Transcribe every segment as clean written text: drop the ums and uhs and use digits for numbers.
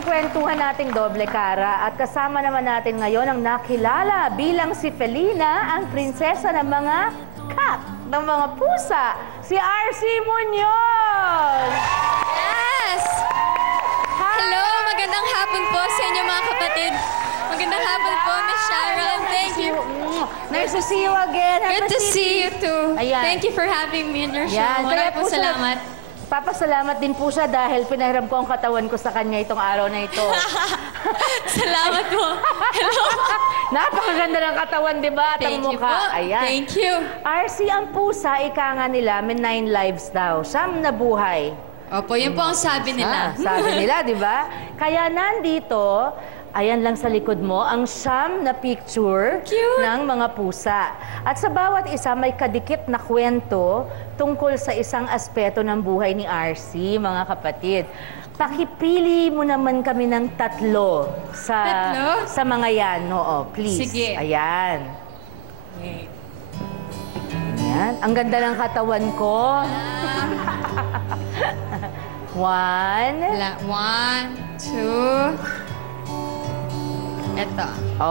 ang kwentuhan nating doble cara at kasama naman natin ngayon ang nakilala bilang si Felina, ang prinsesa ng mga cat, ng mga pusa, si RC Munoz! Yes! Hello! Magandang hapon po sa inyo mga kapatid. Magandang hapon po, Miss Sharon. Thank you. Nice to see you again. Good to see you too. Ayan. Thank you for having me in your show. Yan. Maraming po salamat. Papasalamat din po siya dahil pinahiram ko ang katawan ko sa kanya itong araw na ito. Salamat po. Hello. Napakaganda ng katawan, di ba? At ang Thank you mukha. po. Ayan. Thank you. RC, ang pusa, ika nga nila, may 9 lives daw. Siyam na buhay. Opo, yun po ang sabi nila. Sabi nila, di ba? Kaya nandito, ayan lang sa likod mo, ang siyam na picture Cute. ng mga pusa. At sa bawat isa, may kadikit na kwento tungkol sa isang aspeto ng buhay ni RC, mga kapatid. Pakipili mo naman kami ng tatlo sa mga yan. Oo, please. Sige. Ayan. Okay. Ayan. Ang ganda ng katawan ko. 1. 1, 2. Ito.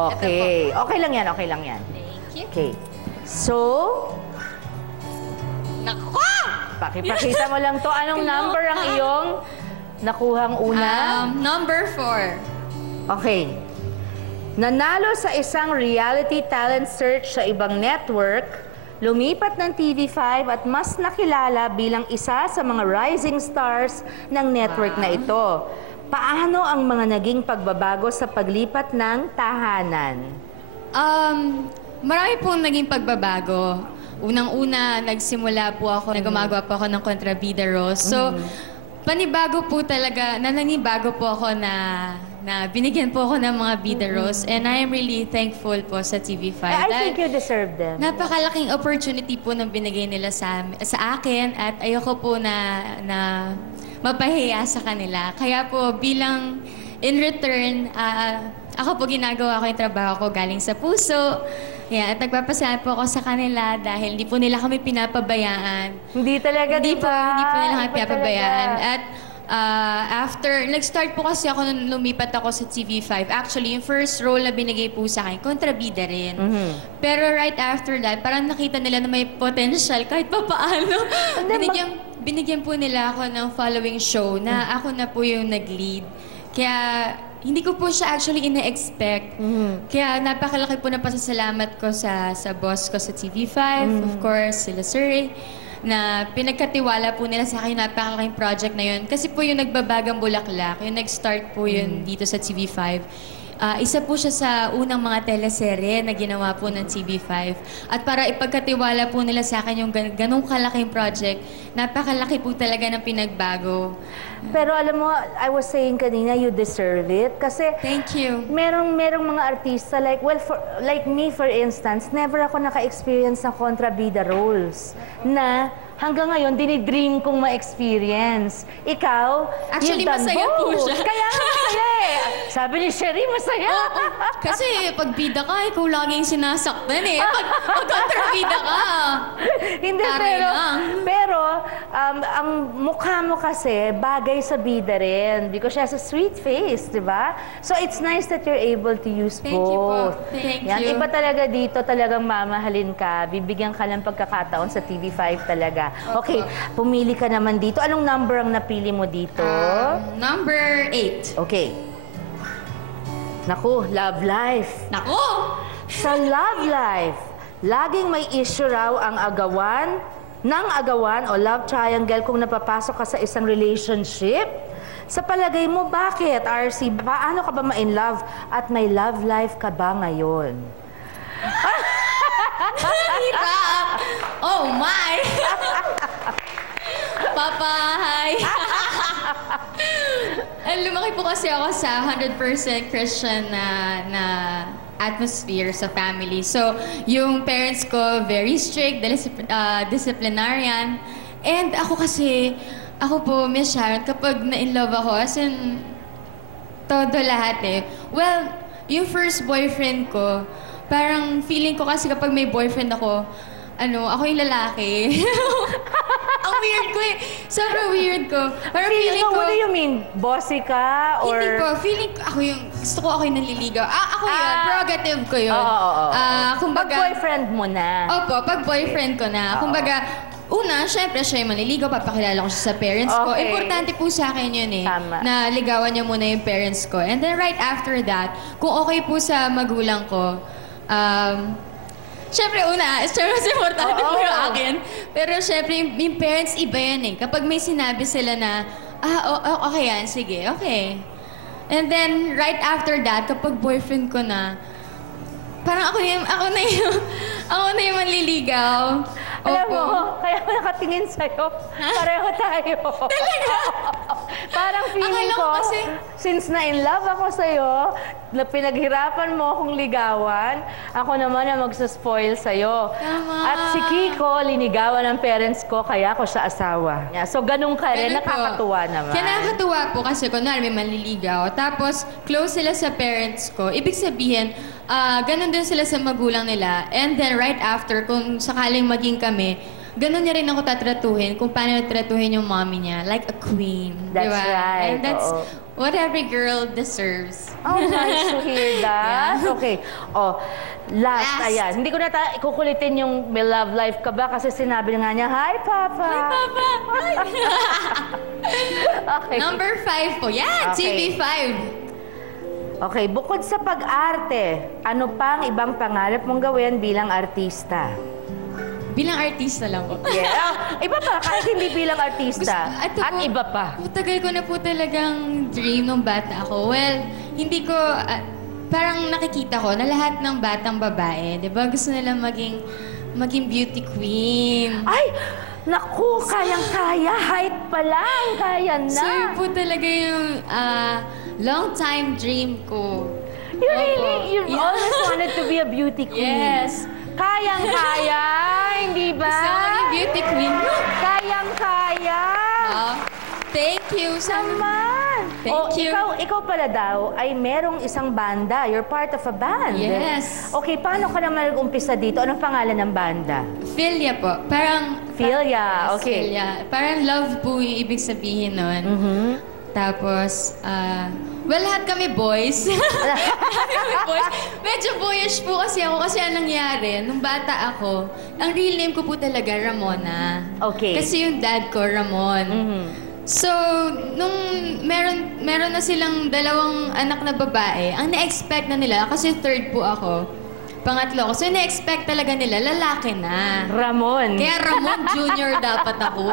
Okay. Okay lang yan, okay lang yan. Thank you. Okay. So, Naku! pakipakita mo lang to. Anong number ang iyong nakuhang una? Number 4. Okay. Nanalo sa isang reality talent search sa ibang network, lumipat ng TV5 at mas nakilala bilang isa sa mga rising stars ng network na ito. Paano ang mga naging pagbabago sa paglipat ng tahanan? Marami pong naging pagbabago. Unang-una, nagsimula po ako, gumagawa po ako ng kontrabida roles. So, panibago po talaga, nananibago po ako na binigyan po ako ng mga bida roles. And I am really thankful po sa TV5. I think you deserve them. Napakalaking opportunity po ng binigay nila sa akin at ayoko po na mapahiya sa kanila. Kaya po bilang in return, ako po ginagawa ko yung trabaho ko galing sa puso. Yeah, at nagpapasalamat po ako sa kanila dahil hindi po nila kami pinapabayaan. Hindi talaga, Hindi diba? po nila kami Iba pinapabayaan. talaga. At after, nag-start po kasi ako nung lumipat ako sa TV5. Actually, yung first role na binigay po sa akin, kontrabida rin. Pero right after that, parang nakita nila na may potential kahit pa paano. Binigyan po nila ako ng following show na ako na po yung nag-lead. Kaya hindi ko po siya actually ina-expect. Kaya napakalaki po na pasasalamat ko sa boss ko sa TV5, of course, sila Sir, na pinagkatiwala po nila sa akin yung napakalaking project na yun. Kasi po yung Nagbabagang Bulaklak, yung nag-start po yun dito sa TV5. Isa po siya sa unang mga teleserye na ginawa po ng TV5. At para ipagkatiwala po nila sa akin yung ganong kalaking project, napakalaki po talaga ng pinagbago. Pero alam mo, I was saying kanina, you deserve it. Kasi Thank you. merong mga artista, like me for instance, never ako naka-experience ng kontrabida roles na hanggang ngayon, dinidream kong ma-experience. Ikaw, Actually, you've done masaya po both. siya. Kaya nga masaya eh. Sabi ni Sherry, masaya. Kasi pag bida ka, ikaw laging sinasaktan eh. Pag kontrabida ka, Hindi, taray lang. pero ang mukha mo kasi bagay sa bida rin. Because she has a sweet face, di ba? So it's nice that you're able to use Thank you po. both. Thank Yan, you. iba talaga dito, talagang mamahalin ka. Bibigyan ka ng pagkakataon sa TV5 talaga. Okay, pumili ka naman dito. Anong number ang napili mo dito? Number 8. Okay. Naku, love life. Naku! Sa love life, laging may issue raw ang agawan o love triangle kung napapasok ka sa isang relationship. Sa palagay mo, bakit, RC? Paano ka ba ma-in love at may love life ka ba ngayon? Hirap! Oh my! Papa, hi! Lumaki po kasi ako sa 100% Christian na atmosphere sa family. So, yung parents ko, very strict, disciplinarian. And ako po, Miss Sharon, kapag na-in-love ako, as in, todo lahat eh. Well, yung first boyfriend ko, parang feeling ko kasi kapag may boyfriend ako, ako yung lalaki. Ang weird ko eh. Sobrang weird ko. Parang feeling ko... What do you mean? Bossy ka? Or... Hindi po. Feeling ko, gusto ko ako yung nanliligaw. Ako yun. Prerogative ko yun. Oo. Kumbaga... Pag-boyfriend mo na. Opo, pag-boyfriend ko na. Kumbaga, una, syempre siya yung manliligaw. Papakilala ko siya sa parents ko. Okay. Importante po sa akin yun eh. Tama. Na ligawan niya muna yung parents ko. And then right after that, kung okay po sa magulang ko, syempre, una, mas importante po yung akin. Pero syempre, yung parents, iba yan eh. Kapag may sinabi sila na, okay yan, sige, okay. And then, right after that, kapag boyfriend ko na, parang ako na yung manliligaw. Alam Opo. mo, kaya ako nakatingin sa'yo. Pareho tayo. Talaga? Parang feeling Akala ko, ko kasi... since na-in love ako sa'yo, na pinaghirapan mo akong ligawan, ako naman ang magsaspoil sa'yo. Tama. At si Kiko, linigawan ng parents ko, kaya ako siya asawa. So, ganun ka rin, Ganun po. nakakatuwa naman. Kaya nakakatuwa po kasi kunwari may manliligaw. Tapos, close sila sa parents ko. Ibig sabihin, ganun din sila sa magulang nila. And then, right after, kung sakaling maging kami, ganun niya rin ako tatratuhin kung paano tratuhin yung mommy niya. Like a queen. That's diba? right. And that's Oo. what every girl deserves. Oh, nice to hear that. Yeah. Okay. Oh, last, ayan. Hindi ko na ikukulitin yung may love life ka ba kasi sinabi na nga niya, Hi, Papa! Hi, Papa! Hi! Okay. Number 5 po. Yeah, Okay. TV5. Okay, bukod sa pag-arte, ano pang ibang pangarap mong gawin bilang artista? Bilang artista lang po. Yeah. Iba pa, kahit hindi bilang artista. At iba pa. Matagal ko na po talagang dream nung bata ako. Well, hindi ko... parang nakikita ko na lahat ng batang babae, di ba, gusto nila maging beauty queen. Ay! Naku, kayang-kaya. Height pa lang, kaya na. So, yun po talaga yung long time dream ko. You've always wanted to be a beauty queen. Yes. Kayang-kaya, hindi ba? Gusto ko maging beauty queen. Kayang-kaya. Thank you. Naman. Thank you. Ikaw pala daw ay merong isang banda. You're part of a band. Yes. Okay, paano ka naman nag-umpisa dito? Anong pangalan ng banda? Philia po. Parang... Philia, okay. Philia. Parang love po yung ibig sabihin nun. Tapos, well, lahat kami boys. Lahat kami boys. Medyo boyish po kasi ako kasi anong nangyari, nung bata ako, ang real name ko po talaga Ramona. Okay. Kasi yung dad ko, Ramon. So, nung meron na silang dalawang anak na babae, ang na-expect na nila, kasi third po ako, pangatlo ko, so na-expect talaga nila, lalaki na. Ramon. Kaya Ramon Jr. dapat ako.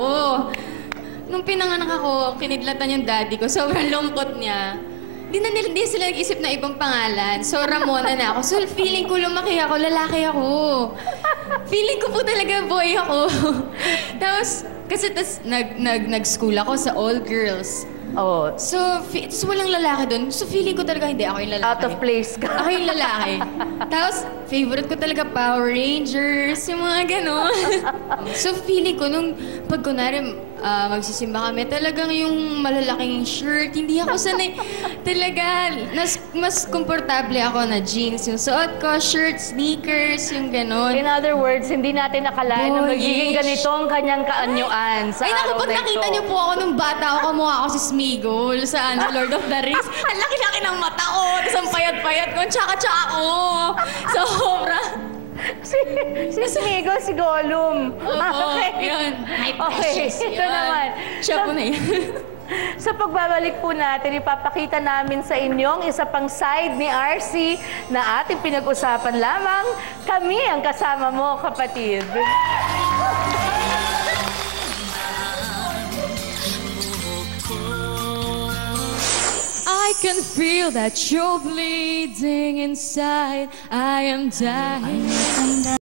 Nung pinanganak ako, kinidlatan yung daddy ko, sobrang lungkot niya. Hindi sila nag-isip na ibang pangalan. So, Ramona na ako. So, feeling ko lumaki ako, lalaki ako. Feeling ko po talaga boy ako. Tapos, kasi nag-school ako sa all girls. Oh. So, walang lalaki doon. So, feeling ko talaga hindi ako yung lalaki. Out of place ka. Ako yung lalaki. Tapos, favorite ko talaga Power Rangers, yung mga gano'n. So, feeling ko nung pag kunwari magsisimba kami, talagang yung malalaking shirt, hindi ako sanay. Talaga, mas komportable ako na jeans. Yung suot ko, shirt, sneakers, yung gano'n. In other words, hindi natin nakalain na magiging ganito ang kanyang kaanyuan sa Ay, naku, araw pag na ito. nakita niyo po ako nung bata ako, kamukha ako si Smigol sa Lord of the Rings. Ang laki-laki ng mata ko, tapos ang payat-payat ko, tsaka-tsaka ko. Sobra. Si Smigol, si Gollum. Okay. Yun. My precious. Okay, ito naman. Siya po na yun. Sa pagbabalik po natin, ipapakita namin sa inyong isa pang side ni RC na ating pinag-usapan lamang. Kami ang kasama mo, kapatid. I can feel that you're bleeding inside. I am dying.